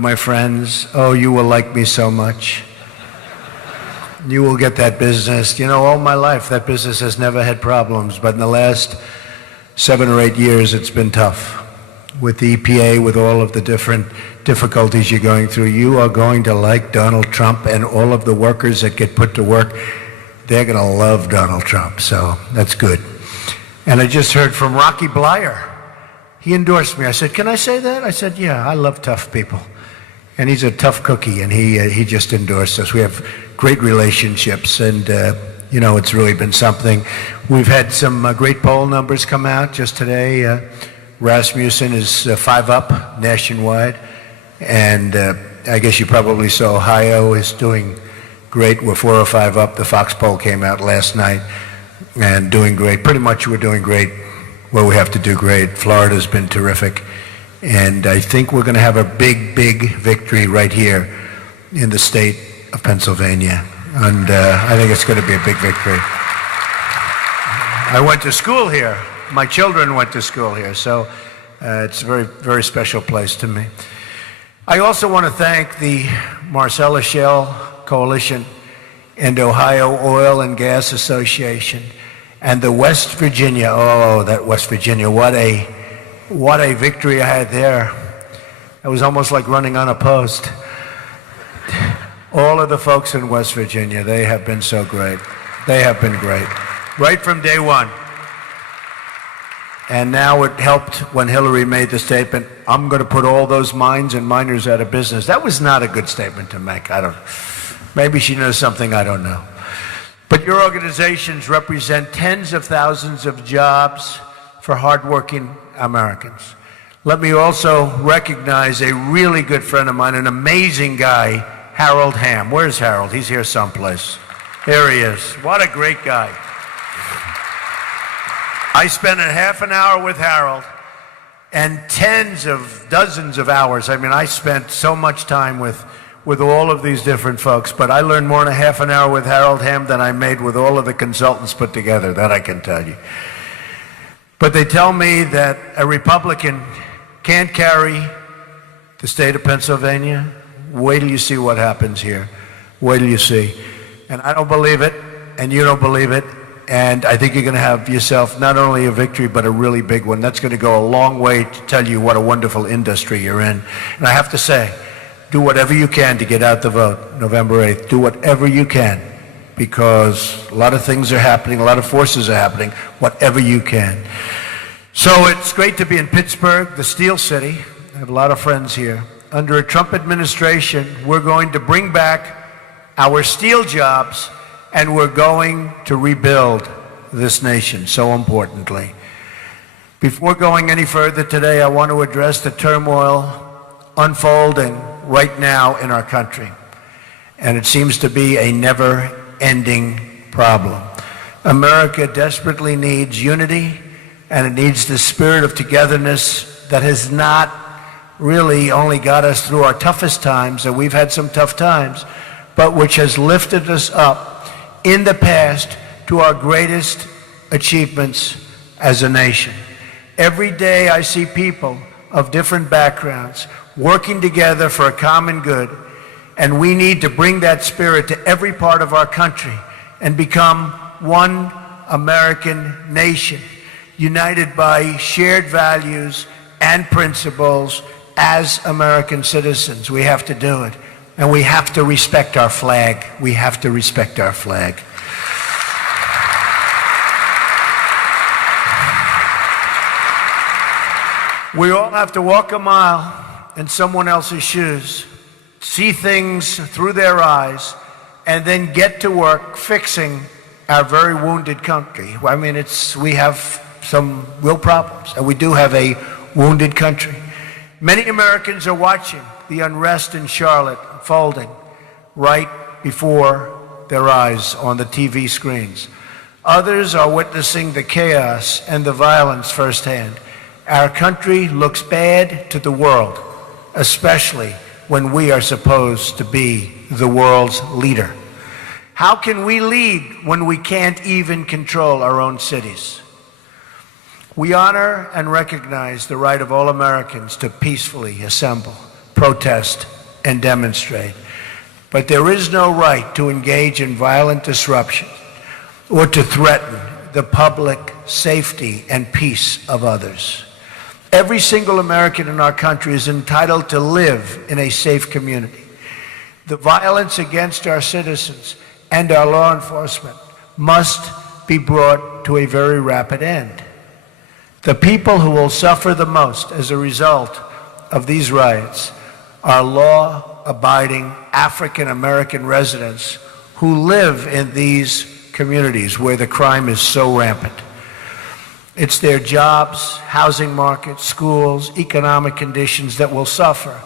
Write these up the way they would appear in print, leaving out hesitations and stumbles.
My friends, oh, you will like me so much. You will get that business. You know, all my life, that business has never had problems, but in the last 7 or 8 years, it's been tough. With the EPA, with all of the different difficulties you're going through, you are going to like Donald Trump, and all of the workers that get put to work, they're going to love Donald Trump, so that's good. And I just heard from Rocky Blyer. He endorsed me. I said, can I say that? I said, yeah, I love tough people. And he's a tough cookie, and he just endorsed us. We have great relationships, and you know, it's really been something. We've had some great poll numbers come out just today. Rasmussen is 5 up nationwide, and I guess you probably saw Ohio is doing great. We're 4 or 5 up. The Fox poll came out last night, and doing great. Pretty much we're doing great where we have to do great. Florida's been terrific. And I think we're going to have a big, big victory right here in the state of Pennsylvania. And I think it's going to be a big victory. I went to school here. My children went to school here. So it's a very, very special place to me. I also want to thank the Marcellus Shale Coalition and Ohio Oil and Gas Association and the West Virginia. Oh, that West Virginia. What a victory I had there. It was almost like running unopposed. All of the folks in West Virginia, they have been so great. They have been great. Right from day one. And now it helped when Hillary made the statement, I'm going to put all those mines and miners out of business. That was not a good statement to make. Maybe she knows something I don't know. But your organizations represent tens of thousands of jobs for hardworking Americans. Let me also recognize a really good friend of mine, an amazing guy, Harold Hamm. Where's Harold? He's here someplace. There he is. What a great guy. I spent a half an hour with Harold and dozens of hours. I mean, I spent so much time with all of these different folks, but I learned more in a half an hour with Harold Hamm than I made with all of the consultants put together. That I can tell you. But they tell me that a Republican can't carry the state of Pennsylvania. Wait till you see what happens here. Wait till you see. And I don't believe it, and you don't believe it, and I think you're going to have yourself not only a victory, but a really big one. That's going to go a long way to tell you what a wonderful industry you're in. And I have to say, do whatever you can to get out the vote, November 8th. Do whatever you can, because a lot of things are happening, a lot of forces are happening, whatever you can. So it's great to be in Pittsburgh, the Steel City. I have a lot of friends here. Under a Trump administration, we're going to bring back our steel jobs, and we're going to rebuild this nation, so importantly. Before going any further today, I want to address the turmoil unfolding right now in our country. And it seems to be a never-ending problem. America desperately needs unity, and it needs the spirit of togetherness that has not really only got us through our toughest times, and we've had some tough times, but which has lifted us up in the past to our greatest achievements as a nation. Every day I see people of different backgrounds working together for a common good, and we need to bring that spirit to every part of our country and become one American nation, united by shared values and principles as American citizens. We have to do it. And we have to respect our flag. We have to respect our flag. We all have to walk a mile in someone else's shoes, see things through their eyes, and then get to work fixing our very wounded country. I mean, we have some real problems, and we do have a wounded country. Many Americans are watching the unrest in Charlotte unfolding right before their eyes on the TV screens. Others are witnessing the chaos and the violence firsthand. Our country looks bad to the world, especially when we are supposed to be the world's leader. How can we lead when we can't even control our own cities? We honor and recognize the right of all Americans to peacefully assemble, protest and demonstrate. But there is no right to engage in violent disruption or to threaten the public safety and peace of others. Every single American in our country is entitled to live in a safe community. The violence against our citizens and our law enforcement must be brought to a very rapid end. The people who will suffer the most as a result of these riots are law-abiding African American residents who live in these communities where the crime is so rampant. It's their jobs, housing markets, schools, economic conditions that will suffer.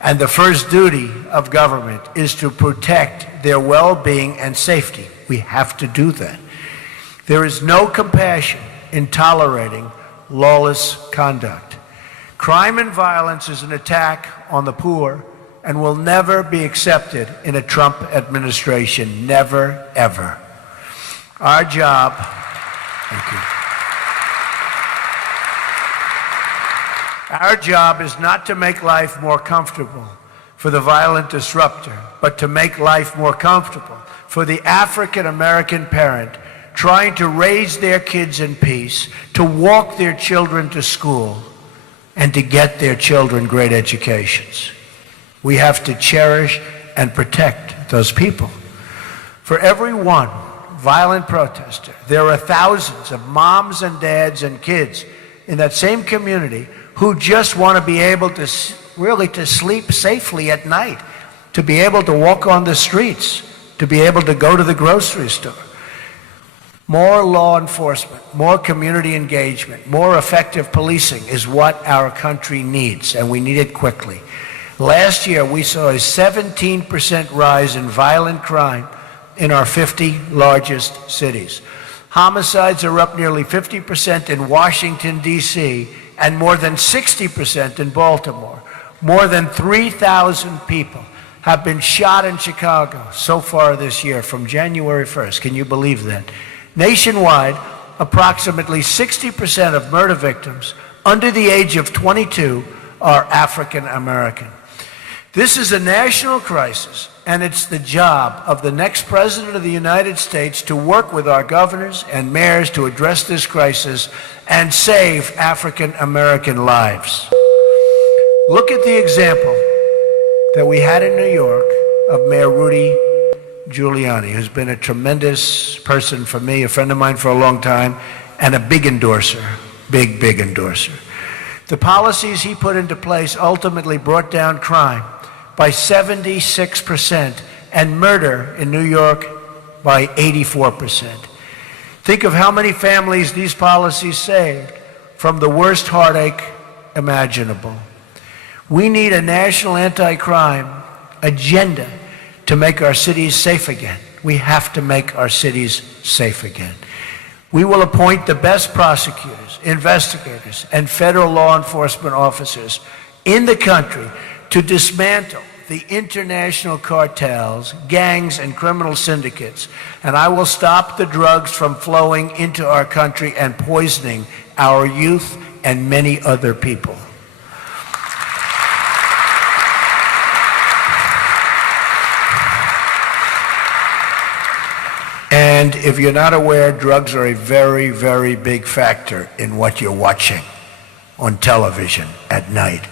And the first duty of government is to protect their well-being and safety. We have to do that. There is no compassion in tolerating lawless conduct. Crime and violence is an attack on the poor and will never be accepted in a Trump administration. Never, ever. Our job, thank you. Our job is not to make life more comfortable for the violent disruptor, but to make life more comfortable for the African American parent trying to raise their kids in peace, to walk their children to school, and to get their children great educations. We have to cherish and protect those people. For every one violent protester, there are thousands of moms and dads and kids in that same community who just want to be able to really to sleep safely at night, to be able to walk on the streets, to be able to go to the grocery store. More law enforcement, more community engagement, more effective policing is what our country needs, and we need it quickly. Last year, we saw a 17% rise in violent crime in our 50 largest cities. Homicides are up nearly 50% in Washington, D.C., and more than 60% in Baltimore. More than 3,000 people have been shot in Chicago so far this year from January 1st. Can you believe that? Nationwide, approximately 60% of murder victims under the age of 22 are African American. This is a national crisis, and it's the job of the next president of the United States to work with our governors and mayors to address this crisis and save African American lives. Look at the example that we had in New York of Mayor Rudy Giuliani, who's been a tremendous person for me, a friend of mine for a long time, and a big endorser, big endorser. The policies he put into place ultimately brought down crime by 76% and murder in New York by 84%. Think of how many families these policies saved from the worst heartache imaginable. We need a national anti-crime agenda to make our cities safe again. We have to make our cities safe again. We will appoint the best prosecutors, investigators, and federal law enforcement officers in the country to dismantle the international cartels, gangs, and criminal syndicates. And I will stop the drugs from flowing into our country and poisoning our youth and many other people. And if you're not aware, drugs are a very, very big factor in what you're watching on television at night.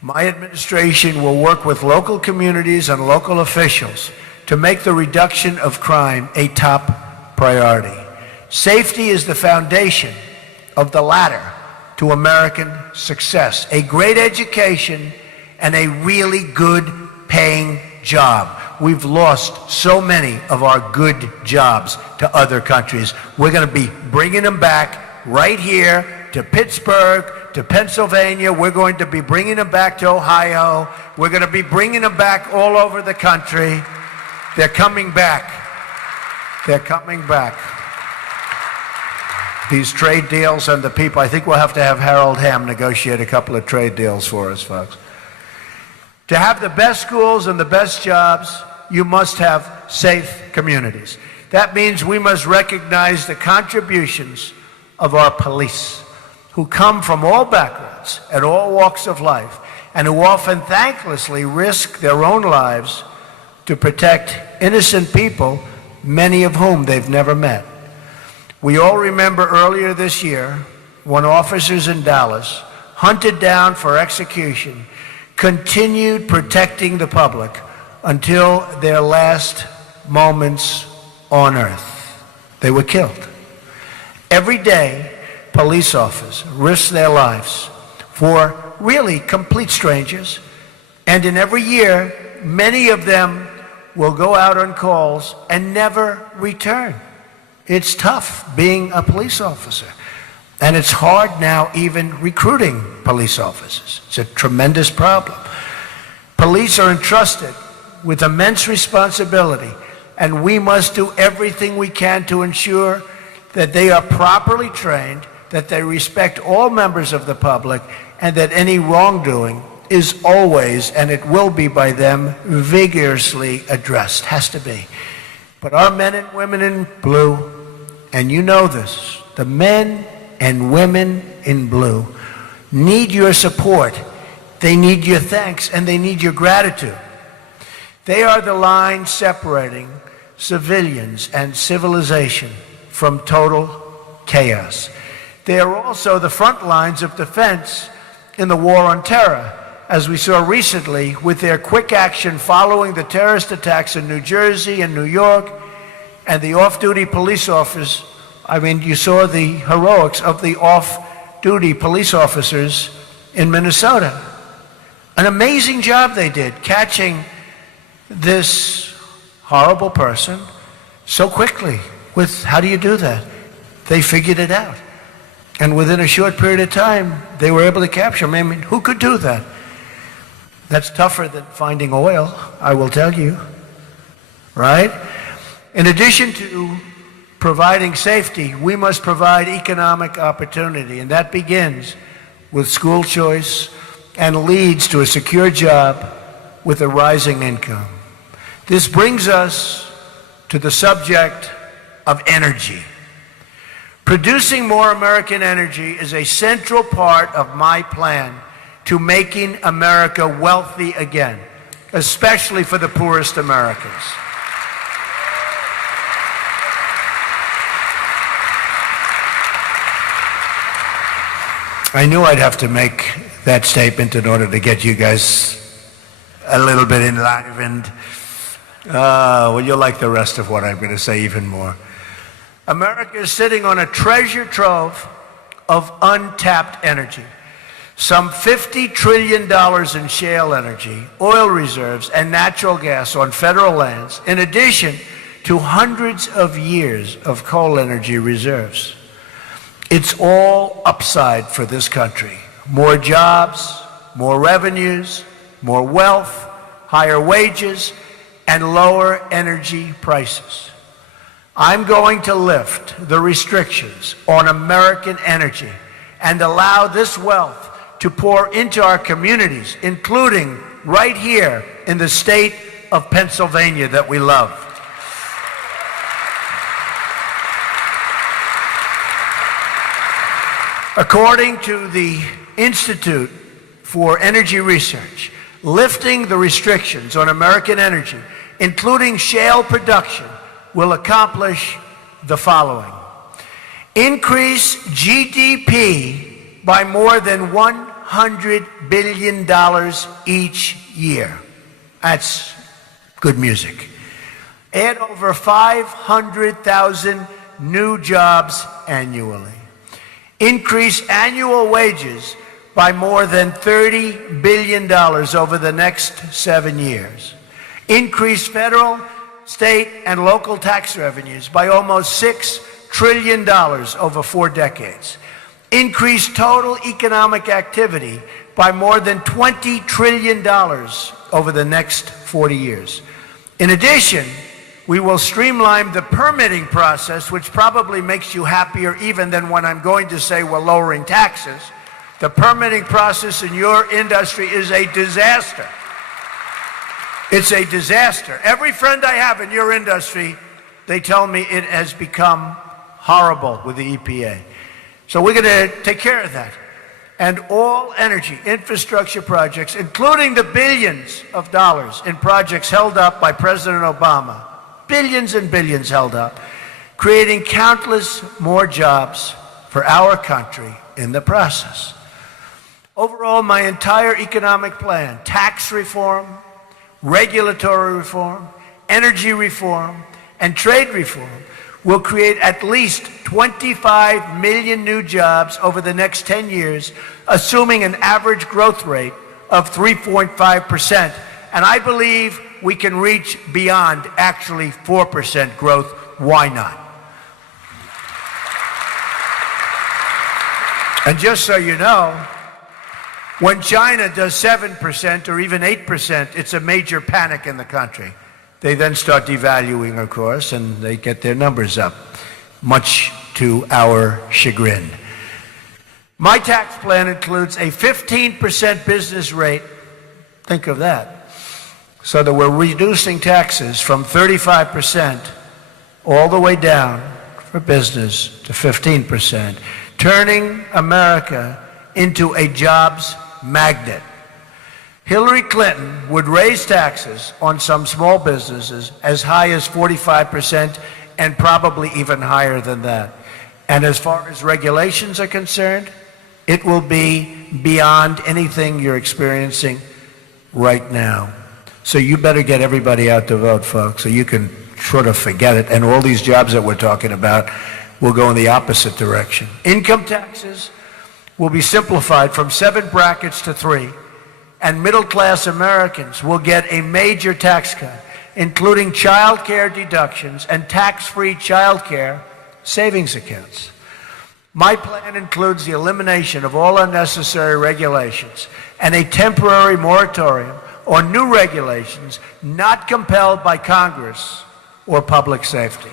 My administration will work with local communities and local officials to make the reduction of crime a top priority. Safety is the foundation of the ladder to American success. A great education and a really good paying job. We've lost so many of our good jobs to other countries. We're going to be bringing them back right here to Pittsburgh, to Pennsylvania. We're going to be bringing them back to Ohio. We're going to be bringing them back all over the country. They're coming back. They're coming back. These trade deals and the people, I think we'll have to have Harold Hamm negotiate a couple of trade deals for us, folks. To have the best schools and the best jobs, you must have safe communities. That means we must recognize the contributions of our police, who come from all backgrounds and all walks of life, and who often thanklessly risk their own lives to protect innocent people, many of whom they've never met. We all remember earlier this year when officers in Dallas, hunted down for execution, continued protecting the public until their last moments on earth. They were killed. Every day, police officers risk their lives for really complete strangers, and in every year, many of them will go out on calls and never return. It's tough being a police officer, and it's hard now even recruiting police officers. It's a tremendous problem. Police are entrusted with immense responsibility, and we must do everything we can to ensure that they are properly trained, that they respect all members of the public, and that any wrongdoing is always, and it will be by them, vigorously addressed. Has to be. But our men and women in blue, and you know this, the men and women in blue need your support. They need your thanks, and they need your gratitude. They are the line separating civilians and civilization from total chaos. They are also the front lines of defense in the war on terror, as we saw recently with their quick action following the terrorist attacks in New Jersey and New York, and the off-duty police officers. I mean, you saw the heroics of the off-duty police officers in Minnesota. An amazing job they did, catching this horrible person so quickly. How do you do that? They figured it out. And within a short period of time, they were able to capture him. I mean, who could do that? That's tougher than finding oil, I will tell you, right? In addition to providing safety, we must provide economic opportunity, and that begins with school choice and leads to a secure job with a rising income. This brings us to the subject of energy. Producing more American energy is a central part of my plan to making America wealthy again, especially for the poorest Americans. I knew I'd have to make that statement in order to get you guys a little bit enlivened. Well, you'll like the rest of what I'm going to say even more. America is sitting on a treasure trove of untapped energy. Some $50 trillion in shale energy, oil reserves, and natural gas on federal lands, in addition to hundreds of years of coal energy reserves. It's all upside for this country. More jobs, more revenues, more wealth, higher wages, and lower energy prices. I'm going to lift the restrictions on American energy and allow this wealth to pour into our communities, including right here in the state of Pennsylvania that we love. According to the Institute for Energy Research, lifting the restrictions on American energy, including shale production, will accomplish the following. Increase GDP by more than $100 billion each year. That's good music. Add over 500,000 new jobs annually. Increase annual wages by more than $30 billion over the next 7 years. Increase federal, state, and local tax revenues by almost $6 trillion over 4 decades. Increase total economic activity by more than $20 trillion over the next 40 years. In addition, we will streamline the permitting process, which probably makes you happier even than when I'm going to say we're lowering taxes. The permitting process in your industry is a disaster. It's a disaster. Every friend I have in your industry, they tell me it has become horrible with the EPA. So we're going to take care of that. and all energy infrastructure projects, including the billions of dollars in projects held up by President Obama, billions and billions held up, creating countless more jobs for our country in the process. Overall, my entire economic plan, tax reform, regulatory reform, energy reform, and trade reform, will create at least 25 million new jobs over the next 10 years, assuming an average growth rate of 3.5%. And I believe we can reach beyond actually 4% growth. Why not? And just so you know, when China does 7% or even 8%, it's a major panic in the country. They then start devaluing, of course, and they get their numbers up, much to our chagrin. My tax plan includes a 15% business rate. Think of that. So that we're reducing taxes from 35% all the way down for business to 15%, turning America into a jobs magnet. Hillary Clinton would raise taxes on some small businesses as high as 45% and probably even higher than that. And as far as regulations are concerned, it will be beyond anything you're experiencing right now. So you better get everybody out to vote, folks, so you can sort of forget it. And all these jobs that we're talking about will go in the opposite direction. Income taxes will be simplified from 7 brackets to 3. And middle-class Americans will get a major tax cut, including child care deductions and tax-free child care savings accounts. My plan includes the elimination of all unnecessary regulations and a temporary moratorium on new regulations not compelled by Congress or public safety.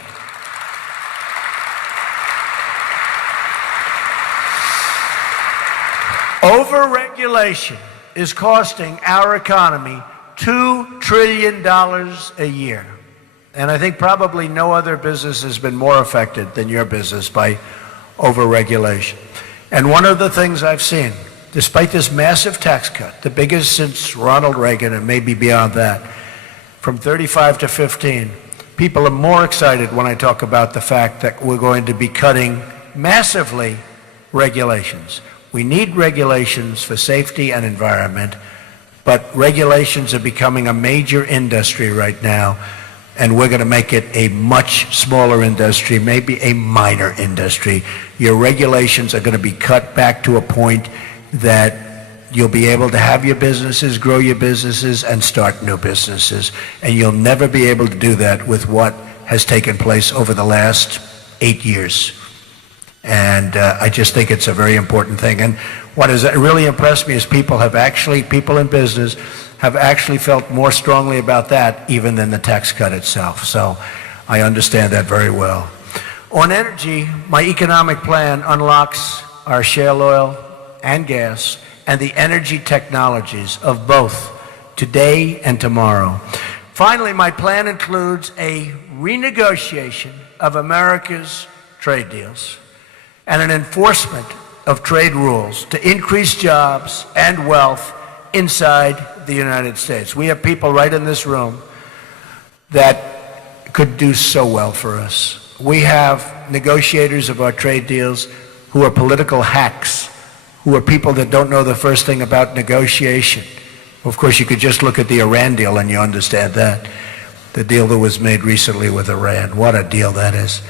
Overregulation is costing our economy $2 trillion a year. And I think probably no other business has been more affected than your business by overregulation. And one of the things I've seen, despite this massive tax cut, the biggest since Ronald Reagan and maybe beyond that, from 35 to 15, people are more excited when I talk about the fact that we're going to be cutting massively regulations. We need regulations for safety and environment, but regulations are becoming a major industry right now, and we're going to make it a much smaller industry, maybe a minor industry. Your regulations are going to be cut back to a point that you'll be able to have your businesses, grow your businesses, and start new businesses. And you'll never be able to do that with what has taken place over the last 8 years. And I just think it's a very important thing. And what has really impressed me is people in business have actually felt more strongly about that even than the tax cut itself. So I understand that very well. On energy, my economic plan unlocks our shale oil and gas and the energy technologies of both today and tomorrow. Finally, my plan includes a renegotiation of America's trade deals and an enforcement of trade rules to increase jobs and wealth inside the United States. We have people right in this room that could do so well for us. We have negotiators of our trade deals who are political hacks, who are people that don't know the first thing about negotiation. Of course, you could just look at the Iran deal and you understand that. The deal that was made recently with Iran. What a deal that is.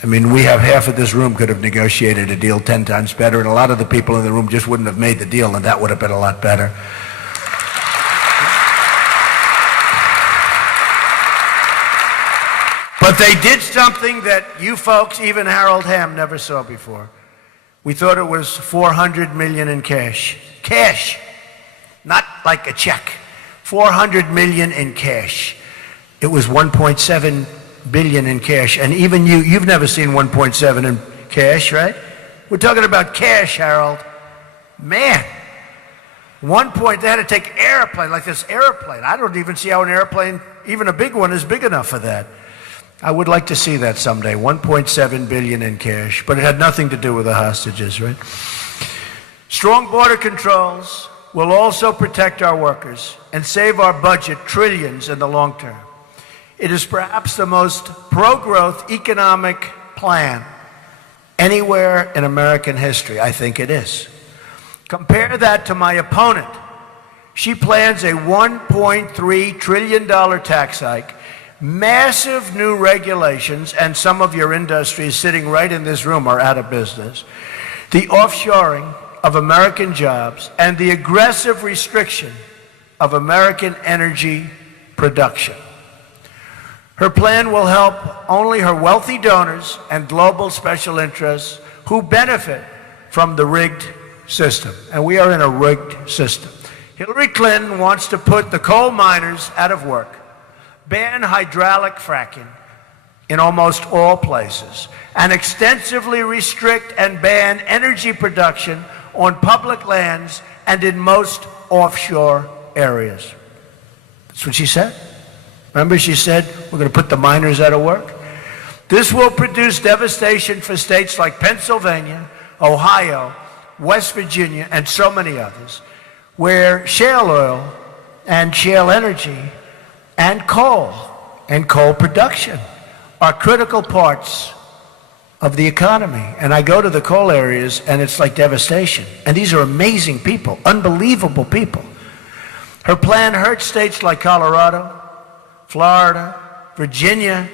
I mean, we have half of this room could have negotiated a deal 10 times better, and a lot of the people in the room just wouldn't have made the deal, and that would have been a lot better. But they did something that you folks, even Harold Hamm, never saw before. We thought it was $400 million in cash. Cash, not like a check. $400 million in cash. It was $1.7 billion in cash, and even you've never seen 1.7 in cash, right? We're talking about cash, Harold. Man, they had to take airplane, like this airplane. I don't even see how an airplane, even a big one, is big enough for that. I would like to see that someday, 1.7 billion in cash, but it had nothing to do with the hostages, right? Strong border controls will also protect our workers and save our budget trillions in the long term. It is perhaps the most pro-growth economic plan anywhere in American history. I think it is. Compare that to my opponent. She plans a $1.3 trillion tax hike, massive new regulations, and some of your industries sitting right in this room are out of business, the offshoring of American jobs, and the aggressive restriction of American energy production. Her plan will help only her wealthy donors and global special interests who benefit from the rigged system. And we are in a rigged system. Hillary Clinton wants to put the coal miners out of work, ban hydraulic fracking in almost all places, and extensively restrict and ban energy production on public lands and in most offshore areas. That's what she said. Remember, she said, we're going to put the miners out of work? This will produce devastation for states like Pennsylvania, Ohio, West Virginia, and so many others, where shale oil and shale energy and coal production are critical parts of the economy. And I go to the coal areas, and it's like devastation. And these are amazing people, unbelievable people. Her plan hurts states like Colorado, Florida, Virginia,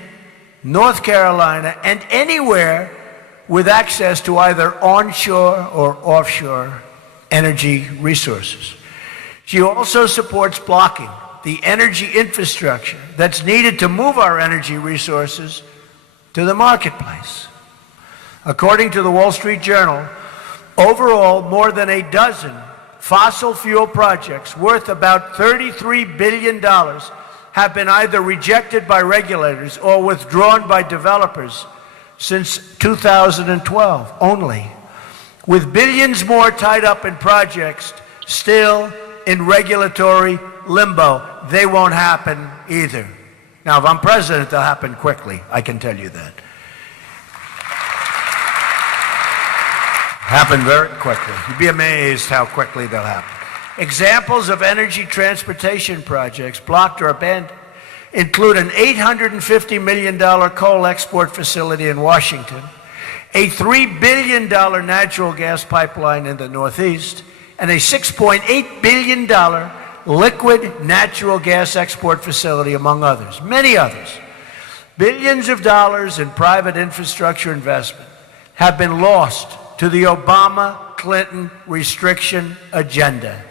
North Carolina, and anywhere with access to either onshore or offshore energy resources. She also supports blocking the energy infrastructure that's needed to move our energy resources to the marketplace. According to the Wall Street Journal, overall, more than a dozen fossil fuel projects worth about $33 billion have been either rejected by regulators or withdrawn by developers since 2012 only, with billions more tied up in projects still in regulatory limbo. They won't happen either. Now, if I'm president, they'll happen quickly, I can tell you that. Happen very quickly. You'd be amazed how quickly they'll happen. Examples of energy transportation projects blocked or abandoned include an $850 million coal export facility in Washington, a $3 billion natural gas pipeline in the Northeast, and a $6.8 billion liquid natural gas export facility, among others, many others. Billions of dollars in private infrastructure investment have been lost to the Obama-Clinton restriction agenda,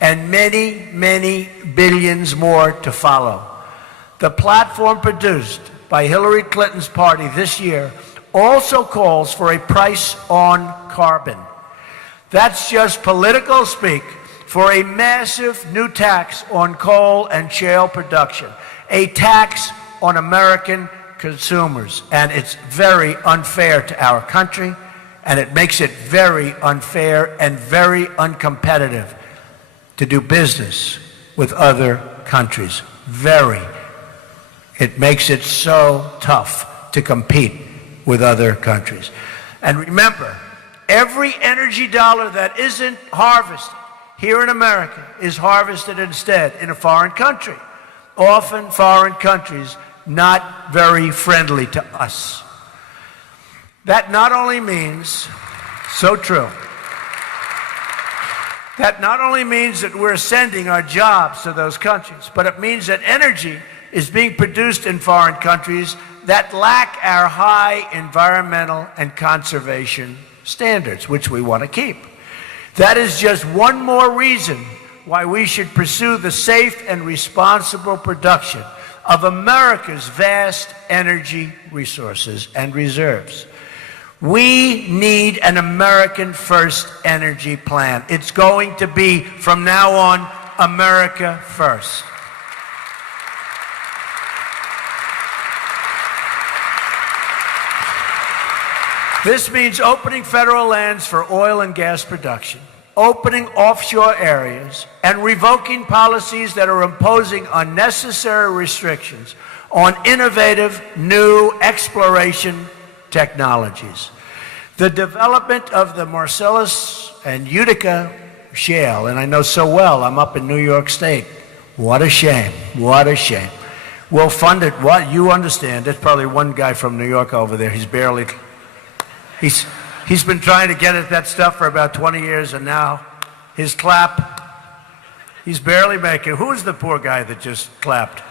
and many, many billions more to follow. The platform produced by Hillary Clinton's party this year also calls for a price on carbon. That's just political speak for a massive new tax on coal and shale production, a tax on American consumers. And it's very unfair to our country, and it makes it very unfair and very uncompetitive to do business with other countries. Very. It makes it so tough to compete with other countries. And remember, every energy dollar that isn't harvested here in America is harvested instead in a foreign country. Often foreign countries not very friendly to us. That not only means, so true, that not only means that we're sending our jobs to those countries, but it means that energy is being produced in foreign countries that lack our high environmental and conservation standards, which we want to keep. That is just one more reason why we should pursue the safe and responsible production of America's vast energy resources and reserves. We need an American first energy plan. It's going to be, from now on, America first. This means opening federal lands for oil and gas production, opening offshore areas, and revoking policies that are imposing unnecessary restrictions on innovative new exploration technologies. The development of the Marcellus and Utica Shale, and I know so well. I'm up in New York State. What a shame. What a shame. We'll fund it. What you understand? There's probably one guy from New York over there. He's been trying to get at that stuff for about 20 years, and now his clap, he's barely making. Who is the poor guy that just clapped?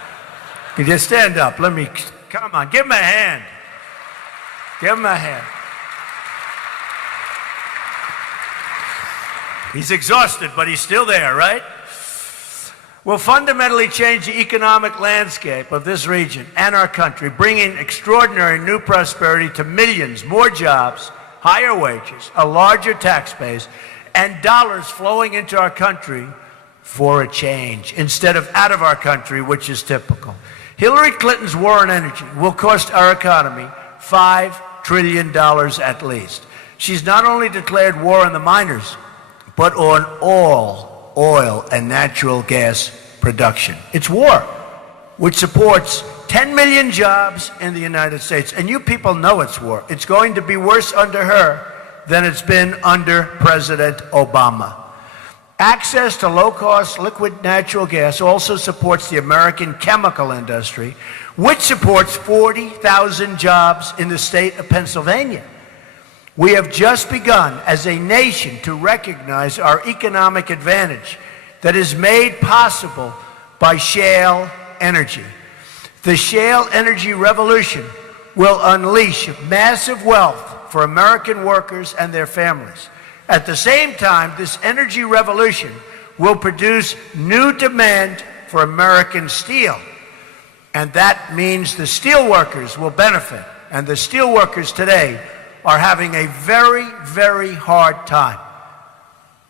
You just stand up. Come on, give him a hand. Give him a hand. He's exhausted, but he's still there, right? Will fundamentally change the economic landscape of this region and our country, bringing extraordinary new prosperity to millions, more jobs, higher wages, a larger tax base, and dollars flowing into our country for a change, instead of out of our country, which is typical. Hillary Clinton's war on energy will cost our economy $5 trillion at least. She's not only declared war on the miners, but on all oil and natural gas production. It's war, which supports 10 million jobs in the United States. And you people know it's war. It's going to be worse under her than it's been under President Obama. Access to low-cost liquid natural gas also supports the American chemical industry, which supports 40,000 jobs in the state of Pennsylvania. We have just begun as a nation to recognize our economic advantage that is made possible by shale energy. The shale energy revolution will unleash massive wealth for American workers and their families. At the same time, this energy revolution will produce new demand for American steel. And that means the steel workers will benefit. And the steel workers today are having a very, very hard time.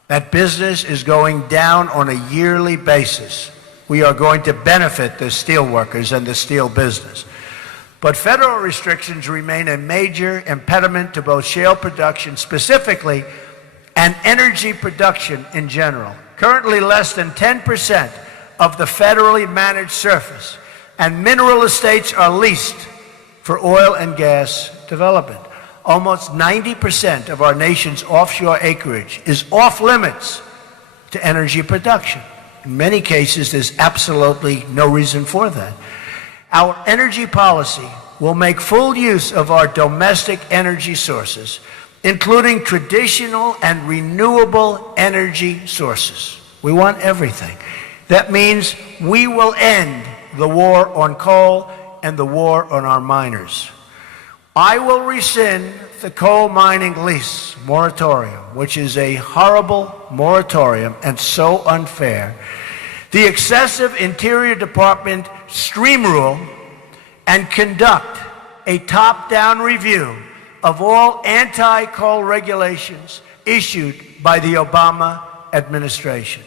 That business is going down on a yearly basis. We are going to benefit the steel workers and the steel business. But federal restrictions remain a major impediment to both shale production specifically and energy production in general. Currently, less than 10% of the federally managed surface and mineral estates are leased for oil and gas development. Almost 90% of our nation's offshore acreage is off limits to energy production. In many cases, there's absolutely no reason for that. Our energy policy will make full use of our domestic energy sources, including traditional and renewable energy sources. We want everything. That means we will end the war on coal and the war on our miners. I will rescind the coal mining lease moratorium, which is a horrible moratorium and so unfair, the excessive Interior Department stream rule, and conduct a top-down review of all anti-coal regulations issued by the Obama administration.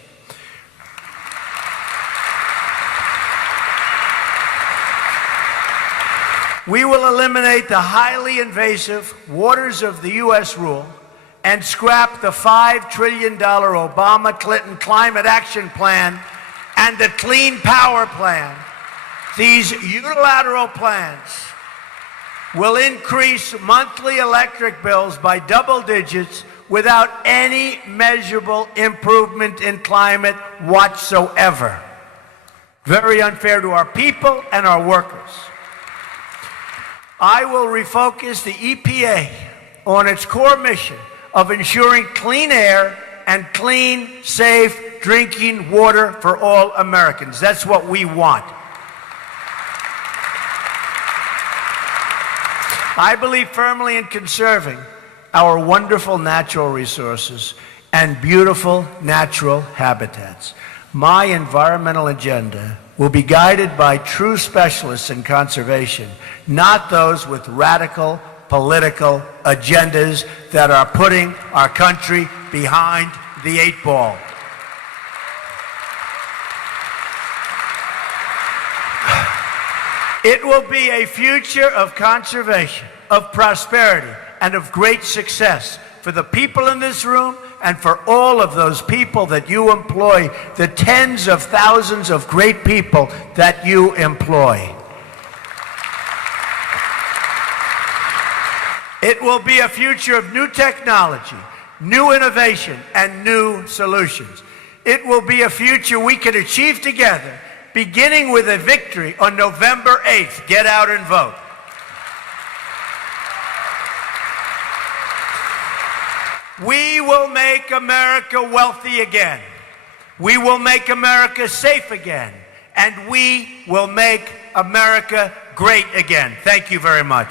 We will eliminate the highly invasive Waters of the U.S. rule and scrap the $5 trillion Obama-Clinton Climate Action Plan and the Clean Power Plan. These unilateral plans will increase monthly electric bills by double digits without any measurable improvement in climate whatsoever. Very unfair to our people and our workers. I will refocus the EPA on its core mission of ensuring clean air and clean, safe drinking water for all Americans. That's what we want. I believe firmly in conserving our wonderful natural resources and beautiful natural habitats. My environmental agenda will be guided by true specialists in conservation, not those with radical political agendas that are putting our country behind the 8 ball. It will be a future of conservation, of prosperity, and of great success for the people in this room and for all of those people that you employ, the tens of thousands of great people that you employ. It will be a future of new technology, new innovation, and new solutions. It will be a future we can achieve together, beginning with a victory on November 8th. Get out and vote. We will make America wealthy again. We will make America safe again. And we will make America great again. Thank you very much.